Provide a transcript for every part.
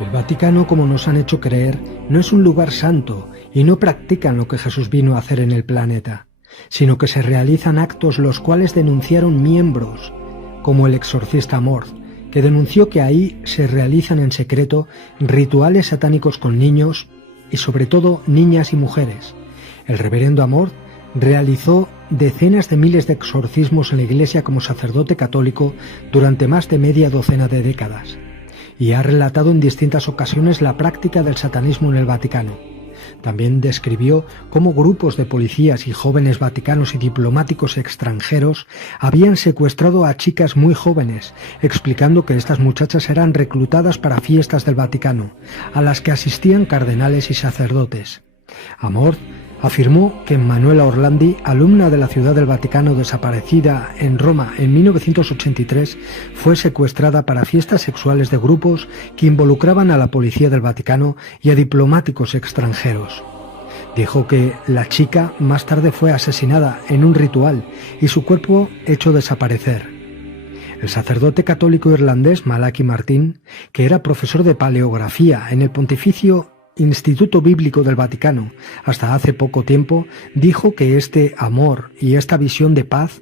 El Vaticano, como nos han hecho creer, no es un lugar santo y no practican lo que Jesús vino a hacer en el planeta, sino que se realizan actos los cuales denunciaron miembros, como el exorcista Amorth, que denunció que ahí se realizan en secreto rituales satánicos con niños y sobre todo niñas y mujeres. El reverendo Amorth realizó decenas de miles de exorcismos en la Iglesia como sacerdote católico durante más de media docena de décadas, y ha relatado en distintas ocasiones la práctica del satanismo en el Vaticano. También describió cómo grupos de policías y jóvenes vaticanos y diplomáticos extranjeros habían secuestrado a chicas muy jóvenes, explicando que estas muchachas eran reclutadas para fiestas del Vaticano, a las que asistían cardenales y sacerdotes. Amorth afirmó que Manuela Orlandi, alumna de la Ciudad del Vaticano desaparecida en Roma en 1983, fue secuestrada para fiestas sexuales de grupos que involucraban a la policía del Vaticano y a diplomáticos extranjeros. Dijo que la chica más tarde fue asesinada en un ritual y su cuerpo hecho desaparecer. El sacerdote católico irlandés Malachi Martin, que era profesor de paleografía en el Pontificio Instituto Bíblico del Vaticano hasta hace poco tiempo, dijo que este amor y esta visión de paz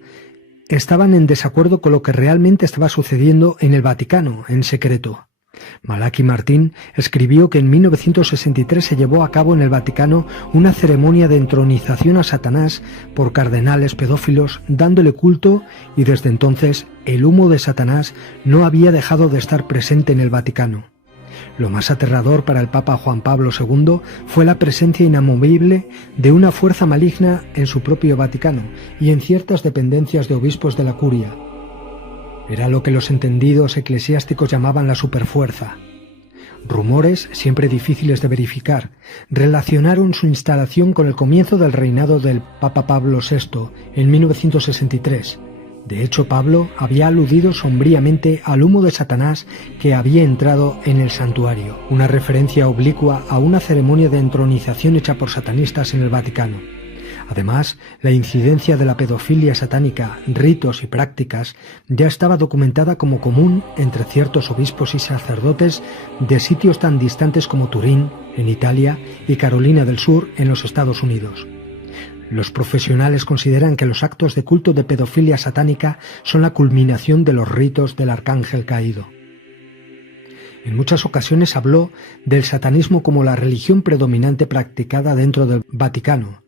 estaban en desacuerdo con lo que realmente estaba sucediendo en el Vaticano en secreto. Malachi Martin escribió que en 1963 se llevó a cabo en el Vaticano una ceremonia de entronización a Satanás por cardenales pedófilos dándole culto, y desde entonces el humo de Satanás no había dejado de estar presente en el Vaticano. Lo más aterrador para el Papa Juan Pablo II fue la presencia inamovible de una fuerza maligna en su propio Vaticano y en ciertas dependencias de obispos de la curia. Era lo que los entendidos eclesiásticos llamaban la superfuerza. Rumores, siempre difíciles de verificar, relacionaron su instalación con el comienzo del reinado del Papa Pablo VI en 1963. De hecho, Pablo había aludido sombríamente al humo de Satanás que había entrado en el santuario, una referencia oblicua a una ceremonia de entronización hecha por satanistas en el Vaticano. Además, la incidencia de la pedofilia satánica, ritos y prácticas ya estaba documentada como común entre ciertos obispos y sacerdotes de sitios tan distantes como Turín, en Italia, y Carolina del Sur, en los Estados Unidos. Los profesionales consideran que los actos de culto de pedofilia satánica son la culminación de los ritos del arcángel caído. En muchas ocasiones habló del satanismo como la religión predominante practicada dentro del Vaticano.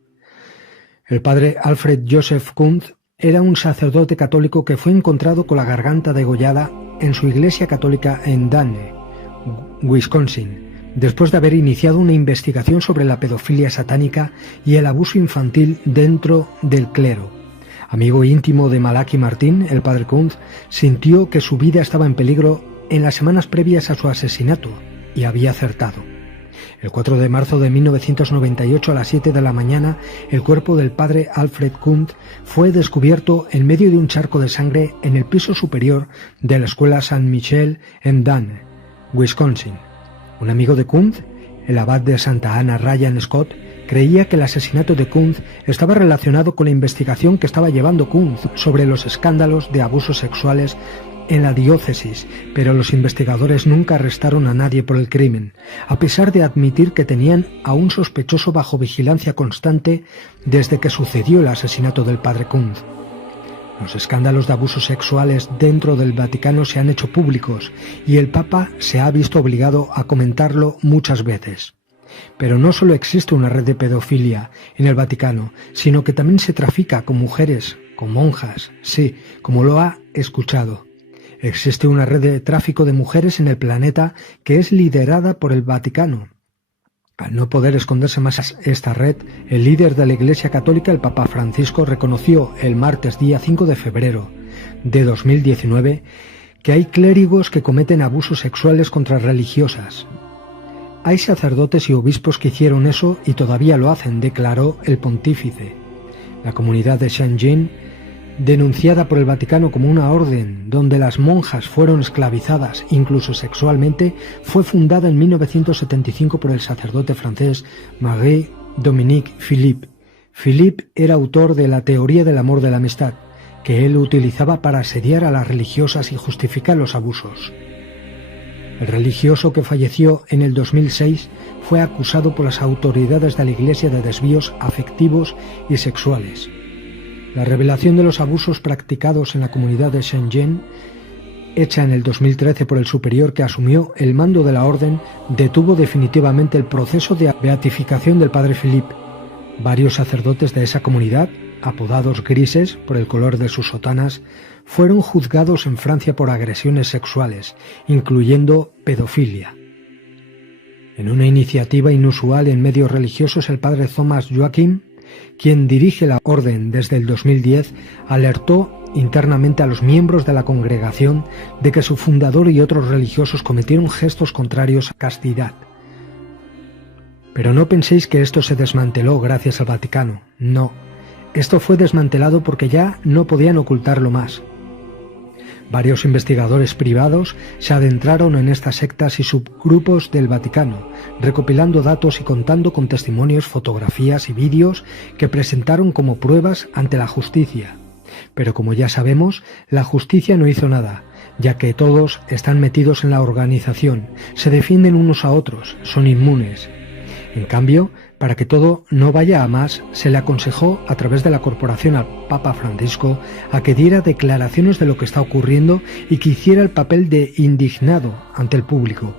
El padre Alfred Joseph Kunz era un sacerdote católico que fue encontrado con la garganta degollada en su iglesia católica en Danne, Wisconsin, después de haber iniciado una investigación sobre la pedofilia satánica y el abuso infantil dentro del clero. Amigo íntimo de Malachi Martin, el padre Kunz sintió que su vida estaba en peligro en las semanas previas a su asesinato, y había acertado. El 4 de marzo de 1998 a las 7 de la mañana, el cuerpo del padre Alfred Kunz fue descubierto en medio de un charco de sangre en el piso superior de la escuela St. Michael en Danne, Wisconsin. Un amigo de Kunz, el abad de Santa Ana Ryan Scott, creía que el asesinato de Kunz estaba relacionado con la investigación que estaba llevando Kunz sobre los escándalos de abusos sexuales en la diócesis, pero los investigadores nunca arrestaron a nadie por el crimen, a pesar de admitir que tenían a un sospechoso bajo vigilancia constante desde que sucedió el asesinato del padre Kunz. Los escándalos de abusos sexuales dentro del Vaticano se han hecho públicos y el Papa se ha visto obligado a comentarlo muchas veces. Pero no solo existe una red de pedofilia en el Vaticano, sino que también se trafica con mujeres, con monjas, sí, como lo ha escuchado. Existe una red de tráfico de mujeres en el planeta que es liderada por el Vaticano. Al no poder esconderse más esta red, el líder de la Iglesia Católica, el Papa Francisco, reconoció el martes día 5 de febrero de 2019 que hay clérigos que cometen abusos sexuales contra religiosas. Hay sacerdotes y obispos que hicieron eso y todavía lo hacen, declaró el pontífice. La comunidad de Saint-Jean, denunciada por el Vaticano como una orden donde las monjas fueron esclavizadas, incluso sexualmente, fue fundada en 1975 por el sacerdote francés Marie-Dominique Philippe. Philippe era autor de la teoría del amor de la amistad, que él utilizaba para asediar a las religiosas y justificar los abusos. El religioso que falleció en el 2006 fue acusado por las autoridades de la Iglesia de desvíos afectivos y sexuales. La revelación de los abusos practicados en la comunidad de Shenzhen, hecha en el 2013 por el superior que asumió el mando de la orden, detuvo definitivamente el proceso de beatificación del padre Philippe. Varios sacerdotes de esa comunidad, apodados grises por el color de sus sotanas, fueron juzgados en Francia por agresiones sexuales, incluyendo pedofilia. En una iniciativa inusual en medios religiosos, el padre Thomas Joachim, quien dirige la orden desde el 2010, alertó internamente a los miembros de la congregación de que su fundador y otros religiosos cometieron gestos contrarios a castidad. Pero no penséis que esto se desmanteló gracias al Vaticano. No, esto fue desmantelado porque ya no podían ocultarlo más. Varios investigadores privados se adentraron en estas sectas y subgrupos del Vaticano, recopilando datos y contando con testimonios, fotografías y vídeos que presentaron como pruebas ante la justicia. Pero como ya sabemos, la justicia no hizo nada, ya que todos están metidos en la organización, se defienden unos a otros, son inmunes. En cambio, para que todo no vaya a más, se le aconsejó a través de la corporación al Papa Francisco a que diera declaraciones de lo que está ocurriendo y que hiciera el papel de indignado ante el público.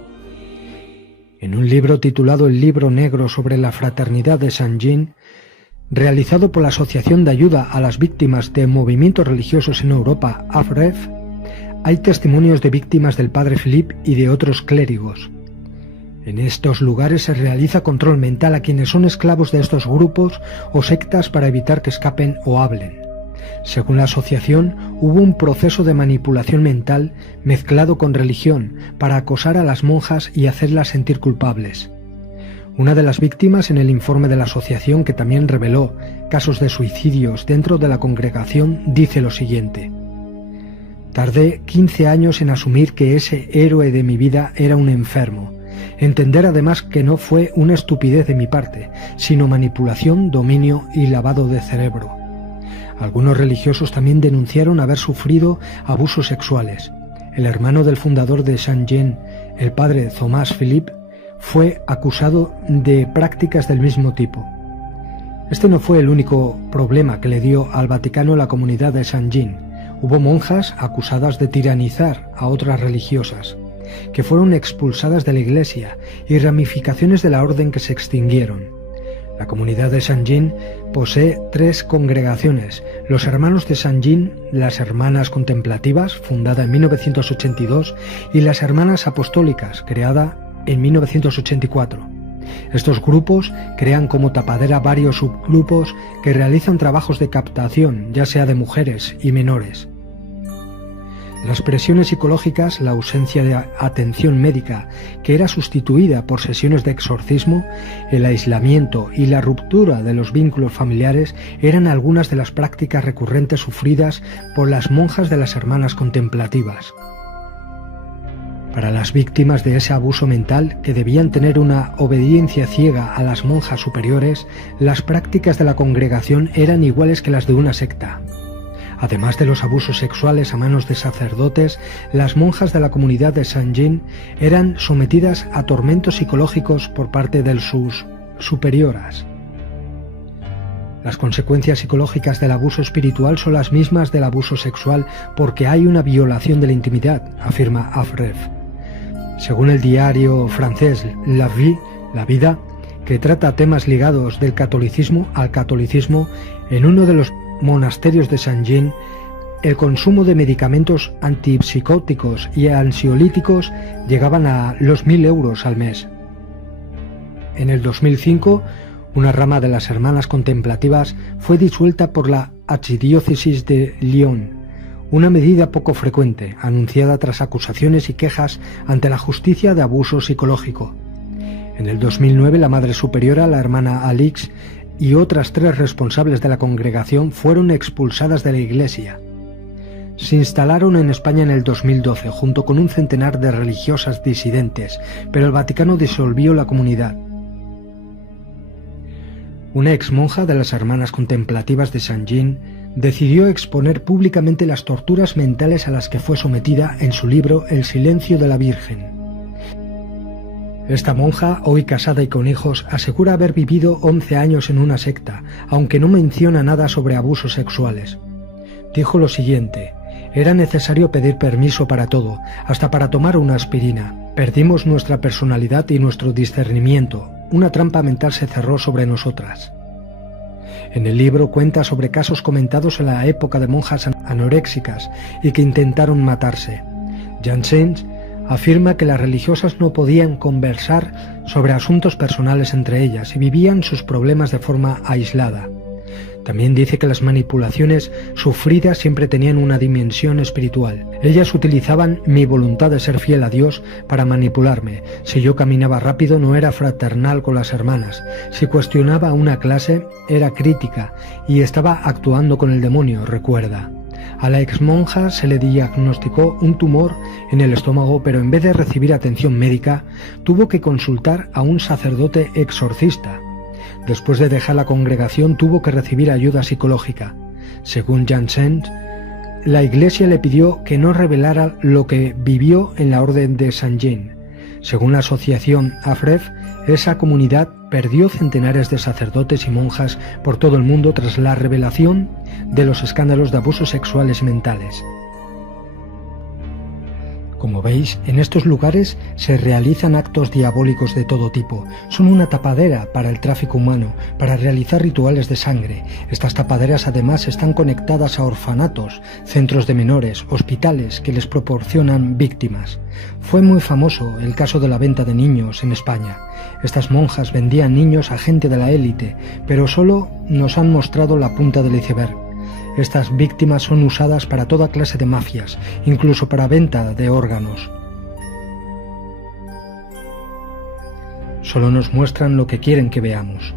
En un libro titulado El Libro Negro sobre la Fraternidad de Shenzhen, realizado por la Asociación de Ayuda a las Víctimas de Movimientos Religiosos en Europa, AFREF, hay testimonios de víctimas del padre Philippe y de otros clérigos. En estos lugares se realiza control mental a quienes son esclavos de estos grupos o sectas para evitar que escapen o hablen. Según la asociación, hubo un proceso de manipulación mental mezclado con religión para acosar a las monjas y hacerlas sentir culpables. Una de las víctimas en el informe de la asociación, que también reveló casos de suicidios dentro de la congregación, dice lo siguiente: «Tardé 15 años en asumir que ese héroe de mi vida era un enfermo. Entender además que no fue una estupidez de mi parte, sino manipulación, dominio y lavado de cerebro». Algunos religiosos también denunciaron haber sufrido abusos sexuales. El hermano del fundador de Shenzhen, el padre Thomas Philippe, fue acusado de prácticas del mismo tipo. Este no fue el único problema que le dio al Vaticano la comunidad de Shenzhen. Hubo monjas acusadas de tiranizar a otras religiosas, que fueron expulsadas de la Iglesia, y ramificaciones de la orden que se extinguieron. La comunidad de Shenzhen posee 3 congregaciones: los Hermanos de Shenzhen, las Hermanas Contemplativas, fundada en 1982, y las Hermanas Apostólicas, creada en 1984. Estos grupos crean como tapadera varios subgrupos que realizan trabajos de captación, ya sea de mujeres y menores. Las presiones psicológicas, la ausencia de atención médica, que era sustituida por sesiones de exorcismo, el aislamiento y la ruptura de los vínculos familiares eran algunas de las prácticas recurrentes sufridas por las monjas de las Hermanas Contemplativas. Para las víctimas de ese abuso mental, que debían tener una obediencia ciega a las monjas superiores, las prácticas de la congregación eran iguales que las de una secta. Además de los abusos sexuales a manos de sacerdotes, las monjas de la comunidad de Shenzhen eran sometidas a tormentos psicológicos por parte de sus superioras. Las consecuencias psicológicas del abuso espiritual son las mismas del abuso sexual porque hay una violación de la intimidad, afirma AFREF. Según el diario francés La Vie, La Vida, que trata temas ligados del catolicismo al catolicismo, en uno de los monasterios de Shenzhen, el consumo de medicamentos antipsicóticos y ansiolíticos llegaban a los 1.000 euros al mes. En el 2005, una rama de las Hermanas Contemplativas fue disuelta por la Archidiócesis de Lyon, una medida poco frecuente, anunciada tras acusaciones y quejas ante la justicia de abuso psicológico. En el 2009, la Madre Superiora, la hermana Alix, y otras 3 responsables de la congregación fueron expulsadas de la Iglesia. Se instalaron en España en el 2012, junto con un centenar de religiosas disidentes, pero el Vaticano disolvió la comunidad. Una exmonja de las Hermanas Contemplativas de Shenzhen decidió exponer públicamente las torturas mentales a las que fue sometida en su libro El silencio de la Virgen. Esta monja, hoy casada y con hijos, asegura haber vivido 11 años en una secta, aunque no menciona nada sobre abusos sexuales. Dijo lo siguiente: era necesario pedir permiso para todo, hasta para tomar una aspirina. Perdimos nuestra personalidad y nuestro discernimiento. Una trampa mental se cerró sobre nosotras. En el libro cuenta sobre casos comentados en la época de monjas anoréxicas y que intentaron matarse. Janssens afirma que las religiosas no podían conversar sobre asuntos personales entre ellas y vivían sus problemas de forma aislada. También dice que las manipulaciones sufridas siempre tenían una dimensión espiritual. Ellas utilizaban mi voluntad de ser fiel a Dios para manipularme. Si yo caminaba rápido no era fraternal con las hermanas. Si cuestionaba una clase era crítica y estaba actuando con el demonio, recuerda. A la exmonja se le diagnosticó un tumor en el estómago, pero en vez de recibir atención médica, tuvo que consultar a un sacerdote exorcista. Después de dejar la congregación tuvo que recibir ayuda psicológica. Según Janssens, la Iglesia le pidió que no revelara lo que vivió en la Orden de Saint-Jean. Según la asociación AFREF, esa comunidad perdió centenares de sacerdotes y monjas por todo el mundo tras la revelación de los escándalos de abusos sexuales y mentales. Como veis, en estos lugares se realizan actos diabólicos de todo tipo. Son una tapadera para el tráfico humano, para realizar rituales de sangre. Estas tapaderas además están conectadas a orfanatos, centros de menores, hospitales que les proporcionan víctimas. Fue muy famoso el caso de la venta de niños en España. Estas monjas vendían niños a gente de la élite, pero solo nos han mostrado la punta del iceberg. Estas víctimas son usadas para toda clase de mafias, incluso para venta de órganos. Solo nos muestran lo que quieren que veamos.